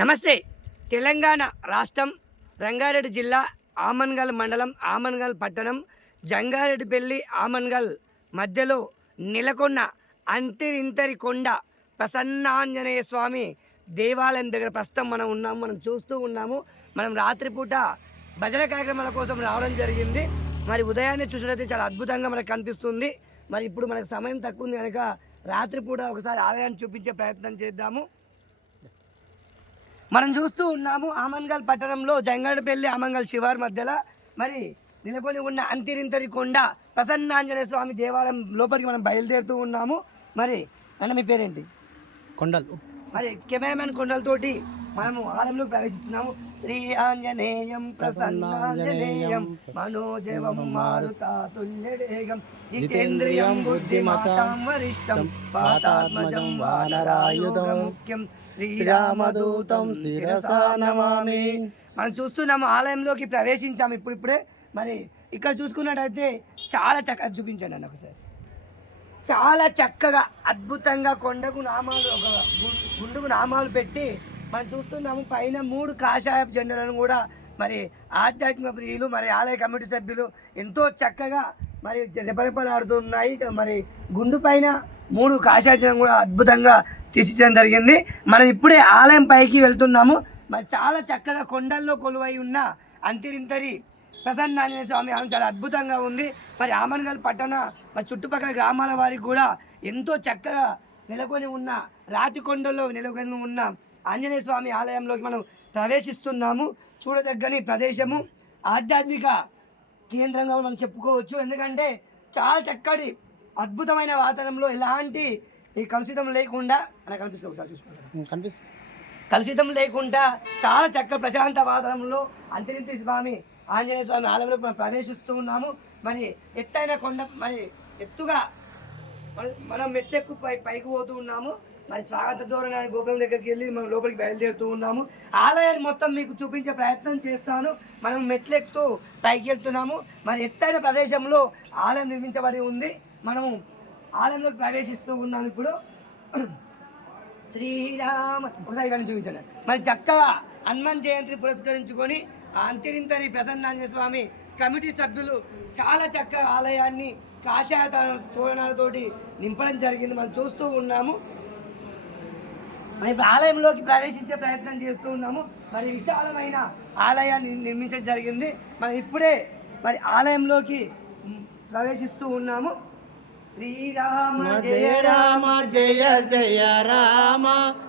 నమస్తే. తెలంగాణ రాష్ట్రం రంగారెడ్డి జిల్లా ఆమన్గల్ మండలం ఆమన్గల్ పట్టణం జంగారెడ్డిపల్లి ఆమన్గల్ మధ్యలో నెలకొన్న అంతరింతరి కొండ ప్రసన్నాంజనేయ స్వామి దేవాలయం దగ్గర ప్రస్తుతం మనం ఉన్నాము మనం చూస్తూ ఉన్నాము. మనం రాత్రిపూట భజన కార్యక్రమాల కోసం రావడం జరిగింది. మరి ఉదయాన్నే చూసినట్లయితే చాలా అద్భుతంగా మనకు కనిపిస్తుంది. మరి ఇప్పుడు మనకు సమయం తక్కువ ఉంది కనుక రాత్రిపూట ఒకసారి ఆలయాన్ని చూపించే ప్రయత్నం చేద్దాము. మనం చూస్తూ ఉన్నాము ఆమన్గల్ పట్టణంలో జంగడపల్లి ఆమన్గల్ శివారు మధ్యలో. మరి నెలకొని ఉన్న అంతిరింతరి కొండ ప్రసన్నాంజనేయ స్వామి దేవాలయం లోపలికి మనం బయలుదేరుతూ ఉన్నాము. మరి అన్న మీ పేరేంటి? కొండలు. మరి కెమెరామెన్ కొండలతోటి మనము ఆలయంలో ప్రవేశిస్తున్నాము. శ్రీ ఆంజనేయం ప్రసన్నాంజనేయం మనోజవం మారుతాతుల్యవేగం జితేంద్రియం బుద్ధిమతాం వరిష్టం పాతాత్మజం వానరాయుధం. ముఖ్యం. శ్రీరామదూతం శిరసా నమామి. మనం చూస్తున్నాము ఆలయంలోకి ప్రవేశించాము ఇప్పుడు ఇప్పుడే మరి ఇక్కడ చూసుకున్నట్టయితే చాలా చక్కగా చూపించండి అన్న ఒకసారి. చాలా చక్కగా అద్భుతంగా కొండకు నామాలు ఒక గుండుకు నామాలు పెట్టి మనం చూస్తున్నాము పైన మూడు కాషాయ జెండాలను కూడా మరి ఆధ్యాత్మిక ప్రియులు మరి ఆలయ కమిటీ సభ్యులు ఎంతో చక్కగా మరి రెపరెపలాడుతున్నాయి. మరి గుండు పైన మూడు కాషాయ జెండాలు కూడా అద్భుతంగా తీసిచ్చడం జరిగింది. మనం ఇప్పుడే ఆలయం పైకి వెళ్తున్నాము. మరి చాలా చక్కగా కొండల్లో కొలువై ఉన్న అంతిరింతరి ప్రసన్న ఆంజనేయ స్వామి ఆలయం చాలా అద్భుతంగా ఉంది. మరి ఆమన్గల్ పట్టణ మరి చుట్టుపక్కల గ్రామాల వారికి కూడా ఎంతో చక్కగా నెలకొని ఉన్న రాతి కొండల్లో నెలకొని ఉన్న ఆంజనేయ స్వామి ఆలయంలోకి మనం ప్రవేశిస్తున్నాము. చూడదగ్గని ప్రదేశము. ఆధ్యాత్మిక కేంద్రంగా మనం చెప్పుకోవచ్చు. ఎందుకంటే చాలా చక్కటి అద్భుతమైన వాతావరణంలో ఎలాంటి ఈ కలుషితం లేకుండా అలా కనిపిస్తుంది ఒకసారి చూసుకుంటారు కనిపిస్తుంది. కలుషితం లేకుండా చాలా చక్కటి ప్రశాంత వాతావరణంలో అంతరింతి స్వామి ఆంజనేయ స్వామి ఆలయంలో మనం ప్రవేశిస్తూ ఉన్నాము. మరి ఎత్తైన కొండ మరి ఎత్తుగా మన- మెట్లెక్కు పై పైకి పోతూ ఉన్నాము. మరి స్వాగత దూరం గోపురం దగ్గరికి వెళ్ళి మనం లోపలికి బయలుదేరుతూ ఉన్నాము. ఆలయాన్ని మొత్తం మీకు చూపించే ప్రయత్నం చేస్తాను. మనం మెట్లెక్కుతూ పైకి వెళ్తున్నాము. మరి ఎత్తైన ప్రదేశంలో ఆలయం నిర్మించబడి ఉంది. మనము ఆలయంలోకి ప్రవేశిస్తూ ఉన్నాము ఇప్పుడు. శ్రీరామ ఒకసారి ఇవన్నీ చూపించండి. మరి చక్కగా హనుమాన్ జయంతిని పురస్కరించుకొని ఆ అంతిరింతని స్వామి కమిటీ సభ్యులు చాలా చక్కగా ఆలయాన్ని కాషాయ తోరణాలతోటి నింపడం జరిగింది. మనం చూస్తూ ఉన్నాము. మరి ఇప్పుడు ఆలయంలోకి ప్రవేశించే ప్రయత్నం చేస్తూ ఉన్నాము. మరి విశాలమైన ఆలయాన్ని నిర్మించడం జరిగింది. మనం ఇప్పుడే మరి ఆలయంలోకి ప్రవేశిస్తూ ఉన్నాము. శ్రీరామ జయ రామ జయ జయ రామ.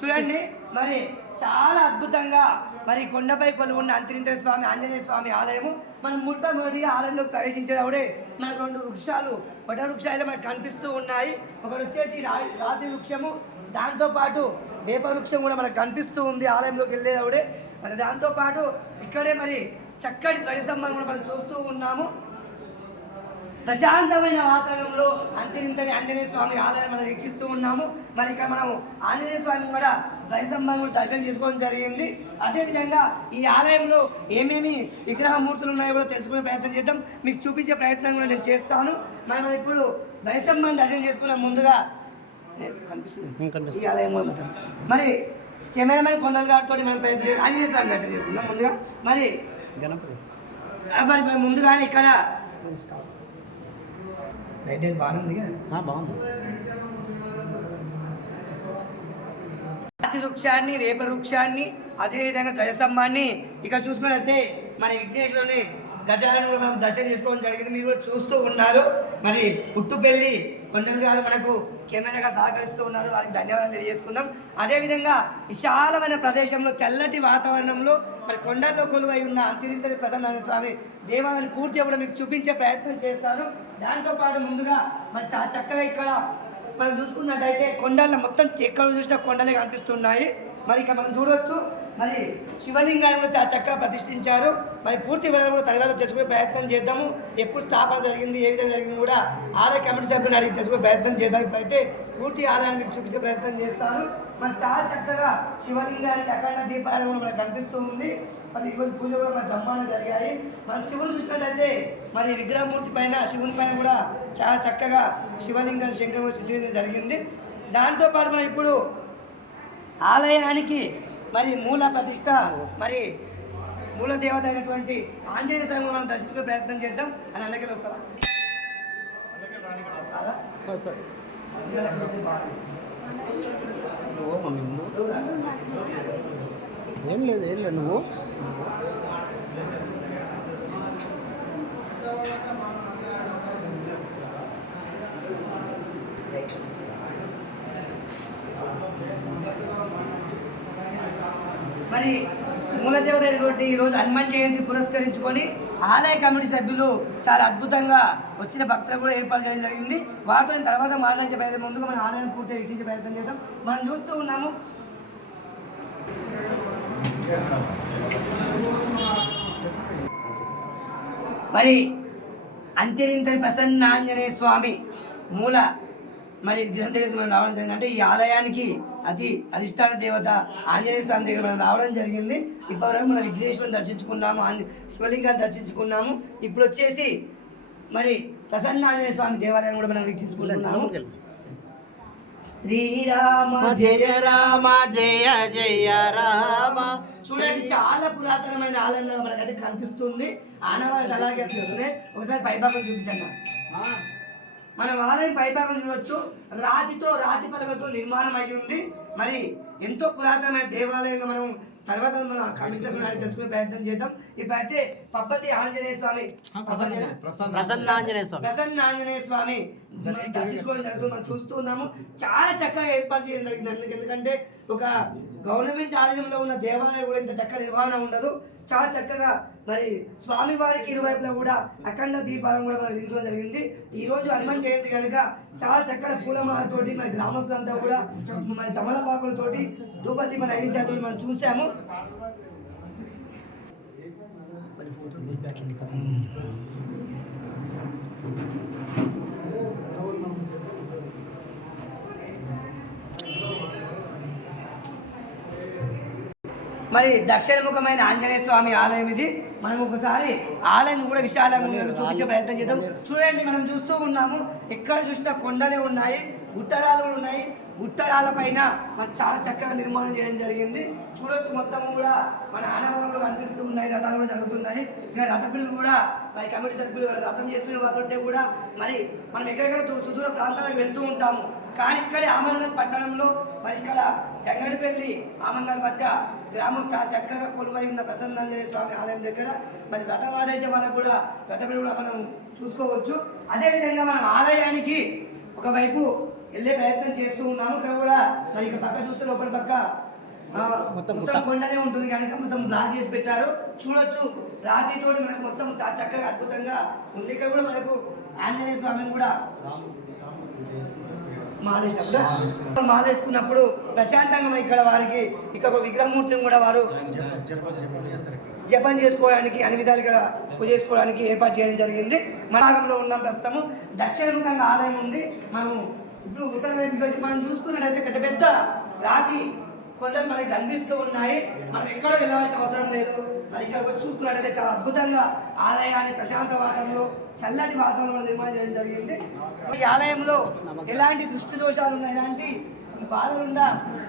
చూడండి మరి చాలా అద్భుతంగా మరి కొండపై కొలు ఉన్న అంతరింద్ర స్వామి ఆంజనేయ స్వామి ఆలయము మనం మొట్టమొదటిగా ఆలయంలోకి ప్రవేశించేటప్పుడే మనకు రెండు వృక్షాలు వట వృక్షాలు మనకు కనిపిస్తూ ఉన్నాయి. ఒకటి వచ్చేసి రా రాతి వృక్షము దాంతో పాటు వేప వృక్షం కూడా మనకు కనిపిస్తూ ఉంది ఆలయంలోకి వెళ్ళేటప్పుడే. మరి దాంతో పాటు ఇక్కడే మరి చక్కటి ధ్వజస్తంభం కూడా మనం చూస్తూ ఉన్నాము. ప్రశాంతమైన వాతావరణంలో అంతరింతని ఆంజనేయ స్వామి ఆలయం మనం వీక్షిస్తూ ఉన్నాము. మరి ఇక్కడ మనం ఆంజనేయ స్వామిని కూడా కూడా దర్శనం చేసుకోవడం జరిగింది. అదేవిధంగా ఈ ఆలయంలో ఏమేమి విగ్రహమూర్తులు ఉన్నాయో కూడా తెలుసుకునే ప్రయత్నం చేద్దాం. మీకు చూపించే ప్రయత్నం కూడా నేను చేస్తాను. మనం ఇప్పుడు ధ్వజస్తంభాన్ని దర్శనం చేసుకున్న ముందుగా కనిపిస్తుంది. ఈ ఆలయం మొత్తం మరి కెమెరామెన్ కొండల గారితో మనం ప్రయత్నం ఆంజనేయ స్వామి దర్శనం చేసుకుందాం ముందుగా. మరి గణపతి. మరి ముందుగానే ఇక్కడ బ్రైట్నెస్ బాగానే ఉంది బాగుంది రాతి వృక్షాన్ని వేప వృక్షాన్ని అదేవిధంగా ధ్వజస్తంభాన్ని ఇక్కడ చూసుకున్నట్లయితే మన విఘ్నేశ్వరుని గజాలను కూడా మనం దర్శనం చేసుకోవడం జరిగింది. మీరు కూడా చూస్తూ ఉన్నారు. మరి పుట్టుపెల్లి కొండలు గారు మనకు కెమెరాగా సహకరిస్తూ ఉన్నారు. వారికి ధన్యవాదాలు తెలియజేసుకుందాం. అదేవిధంగా విశాలమైన ప్రదేశంలో చల్లటి వాతావరణంలో మరి కొండల్లో కొలువై ఉన్న అంతిరింతరి ప్రసన్న స్వామి దేవాలయాన్ని పూర్తిగా కూడా మీకు చూపించే ప్రయత్నం చేస్తాను దాంతోపాటు ముందుగా మరి చాలా చక్కగా ఇక్కడ మనం చూసుకున్నట్టయితే కొండల మొత్తం ఎక్కడ చూసినా కొండలే కనిపిస్తున్నాయి. మరి ఇక మనం చూడవచ్చు మరి శివలింగాన్ని కూడా చాలా చక్కగా ప్రతిష్ఠించారు. మరి పూర్తి వివరాలు కూడా తరగతి తెలుసుకునే ప్రయత్నం చేద్దాము. ఎప్పుడు స్థాపన జరిగింది ఏ విధంగా జరిగింది కూడా ఆలయ కమిటీ సభ్యులు అడిగి తెలుసుకునే ప్రయత్నం చేద్దాం. ఇప్పుడైతే పూర్తి ఆలయాన్ని మీకు చూపించే ప్రయత్నం చేస్తాను. మరి చాలా చక్కగా శివలింగానికి అఖండ దీపాలు కూడా మనకు కనిపిస్తూ ఉంది. మరి ఈరోజు పూజ కూడా మన బ్రహ్మాండం జరిగాయి. మన శివుని చూసినట్లయితే మరి విగ్రహమూర్తి పైన శివుని పైన కూడా చాలా చక్కగా శివలింగాన్ని శంకరం చిత్రీకరించడం జరిగింది. దాంతోపాటు మనం ఇప్పుడు ఆలయానికి మరి మూల ప్రతిష్ట మరి మూల దేవత అయినటువంటి ఆంజనేయ స్వామి మనం దర్శించుకునే ప్రయత్నం చేద్దాం. అని అలాగే ముందు ఏం లేదు ఏం లేదు. నువ్వు? మరి మూలదేవత అయినటువంటి ఈరోజు హనుమాన్ జయంతి పురస్కరించుకొని ఆలయ కమిటీ సభ్యులు చాలా అద్భుతంగా వచ్చిన భక్తులు కూడా ఏర్పాటు చేయడం జరిగింది. వారితో నేను తర్వాత మాట్లాడే ప్రయత్నం ముందుగా మనం ఆలయం పూర్తిగా వీక్షించే ప్రయత్నం చేద్దాం. మనం చూస్తూ ఉన్నాము. మరి అంత్యరింతని ప్రసన్న ఆంజనేయ స్వామి మూల మరి విగ్రహం దగ్గరికి మనం రావడం జరిగింది. అంటే ఈ ఆలయానికి అతి అధిష్టాన దేవత ఆంజనేయ స్వామి దగ్గర మనం రావడం జరిగింది. ఇప్పటివరకు మనం విఘ్నేశ్వరుని దర్శించుకున్నాము శివలింగాన్ని దర్శించుకున్నాము. ఇప్పుడు వచ్చేసి మరి ప్రసన్న ఆంజనేయ స్వామి దేవాలయం కూడా మనం వీక్షించుకుంటున్నాము. శ్రీరామ జయ రామ జయ జయ రామ. చూడండి చాలా పురాతనమైన ఆలయంలో మనకు అది కనిపిస్తుంది. ఆనవాళ్ళు అలాగే ఒకసారి పైభాగం చూపించండి. మనం ఆలయం పైభాగం చూడవచ్చు రాతితో రాతి పలకతో నిర్మాణం అయి ఉంది మరి ఎంతో పురాతనమైన దేవాలయంగా మనం తర్వాత మనం కమిషన్ తెలుసుకునే ప్రయత్నం చేద్దాం. ఇప్పుడైతే పప్పతి ఆంజనేయ స్వామి. పప్పతినా? ప్రసన్న ఆంజనేయ స్వామి. ప్రసన్న ఆంజనేయ స్వామి. మనం దర్శించుకోవడం జరుగుతుంది మనం చూస్తూ ఉన్నాము. చాలా చక్కగా ఏర్పాటు చేయడం జరిగింది. అందుకు ఎందుకంటే ఒక గవర్నమెంట్ ఆలయంలో ఉన్న దేవాలయం కూడా ఇంత చక్కగా నిర్వహణ ఉండదు. చాలా చక్కగా మరి స్వామి వారికి ఇరువైపులా కూడా అఖండ దీపాలను కూడా మనం తీసుకోవడం జరిగింది. ఈ రోజు హనుమాన్ జయంతి కనుక చాలా చక్కటి పూలమాలతోటి మన గ్రామస్తులంతా కూడా మరి తమలపాకులతోటి ధూపదీప నైవేద్యాలతో మనం చూసాము మరి దక్షిణముఖమైన ఆంజనేయ స్వామి ఆలయం ఇది. మనం ఒకసారి ఆలయం కూడా విశాలంగా చూపించే ప్రయత్నం చేద్దాం. చూడండి మనం చూస్తూ ఉన్నాము. ఎక్కడ చూసినా కొండలే ఉన్నాయి గుట్టరాలు ఉన్నాయి. గుట్టరాల పైన చాలా చక్కగా నిర్మాణం చేయడం జరిగింది. చూడొచ్చు మొత్తం కూడా మన ఆనవరంలో కనిపిస్తూ ఉన్నాయి రథాలు కూడా జరుగుతున్నాయి. ఇక రథ పిల్లలు కూడా మరి కమిటీ సభ్యులు రథం చేసుకునే వాళ్ళు ఉంటే కూడా మరి మనం ఎక్కడెక్కడ సుదూర ప్రాంతాలకు వెళ్తూ ఉంటాము. కానీ ఇక్కడే ఆమంగల్ పట్టణంలో మరి ఇక్కడ జంగడిపల్లి ఆమంగల్ మధ్య గ్రామం చాలా చక్కగా కొలువై ఉన్న ప్రసన్నాంజనేయ స్వామి ఆలయం దగ్గర మరి రథం ఆదేశం వాళ్ళకు కూడా రథం కూడా మనం చూసుకోవచ్చు. అదేవిధంగా మనం ఆలయానికి ఒకవైపు వెళ్ళే ప్రయత్నం చేస్తూ ఉన్నాము. ఇక్కడ కూడా మరి ఇక్కడ పక్క చూస్తే లోపల పక్క మొత్తం కొండనే ఉంటుంది. కనుక మొత్తం బ్లాక్ చేసి పెట్టారు. చూడొచ్చు. రాతితోటి మనకు మొత్తం చాలా చక్కగా అద్భుతంగా ఉంది. ఇక్కడ కూడా మనకు ఆంజనేయ స్వామిని కూడా మాలేసినప్పుడు మాలేసుకున్నప్పుడు ప్రశాంతంగా ఇక్కడ వారికి ఇక్కడ ఒక విగ్రహమూర్తిని కూడా వారు జపం చేసుకోవడానికి అన్ని విధాలుగా పూజ చేసుకోవడానికి ఏర్పాటు చేయడం జరిగింది. మన భాగంలో ఉన్నాం ప్రస్తుతము. దక్షిణముఖంగా ఆలయం ఉంది. మనము ఇప్పుడు ఉత్తర మనం చూసుకున్నట్టయితే పెద్ద పెద్ద రాతి కొండలు మనకి కనిపిస్తూ ఉన్నాయి. మనం ఎక్కడో వెళ్ళవలసిన అవసరం లేదు. మరి ఇక్కడ వచ్చి చూసుకున్నట్టయితే చాలా అద్భుతంగా ఆలయాన్ని ప్రశాంత వాతావరణంలో చల్లటి వాతావరణంలో నిర్మాణం చేయడం జరిగింది. ఈ ఆలయంలో ఎలాంటి దృష్టి దోషాలు ఉన్నాయి ఎలాంటి బాధలుందా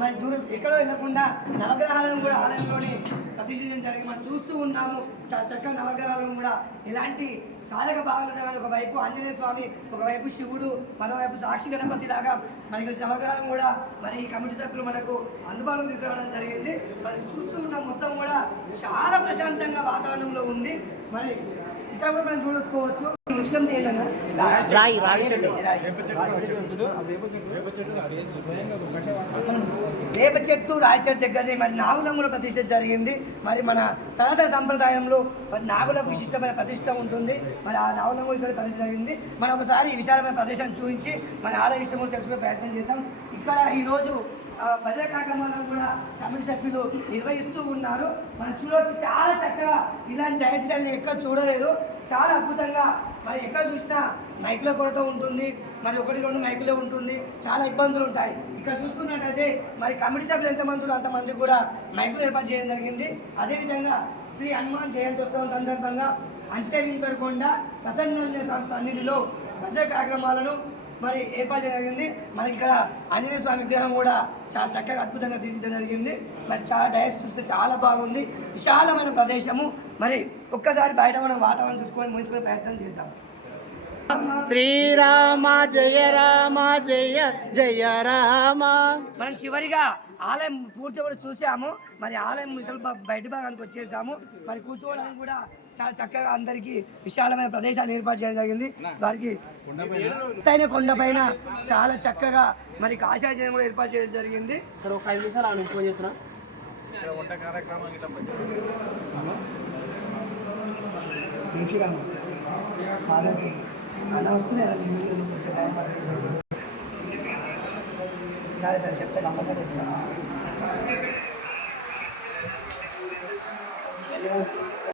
మరి దూరం ఎక్కడో వెళ్ళకుండా నవగ్రహాలను కూడా ఆలయంలోని ప్రతిష్ఠించడం జరిగింది. మనం చూస్తూ ఉన్నాము. చాలా చక్కగా నవగ్రహాలను కూడా ఇలాంటి సాధక భాగాలు ఉన్నాయని ఒకవైపు ఆంజనేయ స్వామి ఒకవైపు శివుడు మరోవైపు సాక్షి గణపతి లాగా మనకి నవగ్రహాలను కూడా మరి ఈ కమిటీ సభ్యులు మనకు అందుబాటులో తీసుకురావడం జరిగింది. మనం చూస్తూ ఉన్న మొత్తం కూడా చాలా ప్రశాంతంగా వాతావరణంలో ఉంది. మరి ఇక్కడ కూడా మనం చూసుకోవచ్చు ఈ వృక్షం ఏంటన్నా రాయి, రావి చెట్టు. వేప చెట్టు రాయి చెట్టు దగ్గరనే మరి నాగులం కూడా ప్రతిష్ట జరిగింది. మరి మన సనాతన సంప్రదాయంలో మరి నాగులకు విశిష్టమైన ప్రతిష్ట ఉంటుంది. మరి ఆ నాగులం కూడా ఇక్కడ ప్రతిష్ట జరిగింది. మనం ఒకసారి ఈ విశాలమైన ప్రదేశాన్ని చూపించి మన ఆలయ ఇష్టం కూడా తెలుసుకునే ప్రయత్నం చేద్దాం. ఇక్కడ ఈరోజు ఆ, కార్యక్రమాలను కూడా కమిటీ సభ్యులు నిర్వహిస్తూ ఉన్నారు. మనం చూడవచ్చు చాలా చక్కగా ఇలాంటి డైరెక్షన్ ఎక్కడ చూడలేదు. చాలా అద్భుతంగా మరి ఎక్కడ చూసినా మైకుల కొరత ఉంటుంది. మరి ఒకటి రెండు మైకులే ఉంటుంది. చాలా ఇబ్బందులు ఉంటాయి. ఇక్కడ చూసుకున్నట్టయితే మరి కమిటీ సభ్యులు ఎంతమంది అంతమంది కూడా మైకులు ఏర్పాటు చేయడం జరిగింది. అదేవిధంగా శ్రీ హనుమాన్ జయంతోత్సవం సందర్భంగా అంతరింతరకొండ ప్రసన్న స్వామి సన్నిధిలో ప్రజా కార్యక్రమాలను మరి ఏర్పాటు చేయడం జరిగింది. మనకి ఇక్కడ ఆంజనేయ స్వామి విగ్రహం కూడా చాలా చక్కగా అద్భుతంగా తీర్చిదిద్దడం జరిగింది. మరి చాలా డైస్ చూస్తే చాలా బాగుంది. విశాలమైన ప్రదేశము. మరి ఒక్కసారి బయట మనం వాతావరణం చూసుకొని ముంచుకునే ప్రయత్నం చేద్దాం. శ్రీరామ జయ రామ జయ జయ రామ. మనం చివరిగా ఆలయం పూర్తి కూడా చూసాము. మరి ఆలయం ఇతర బయట భాగానికి వచ్చేసాము. మరి కూర్చోవడానికి కూడా చాలా చక్కగా అందరికీ విశాలమైన ప్రదేశాన్ని ఏర్పాటు చేయడం జరిగింది. వారికి ఎత్తైన కొండ పైన చాలా చక్కగా మరి కాషాయం కూడా ఏర్పాటు చేయడం జరిగింది. ఒక ఐదు నిమిషాలు ఆమె ఫోన్ చేస్తున్నా. సరే సరే చెప్తే కంపల్సరీ చెప్తాను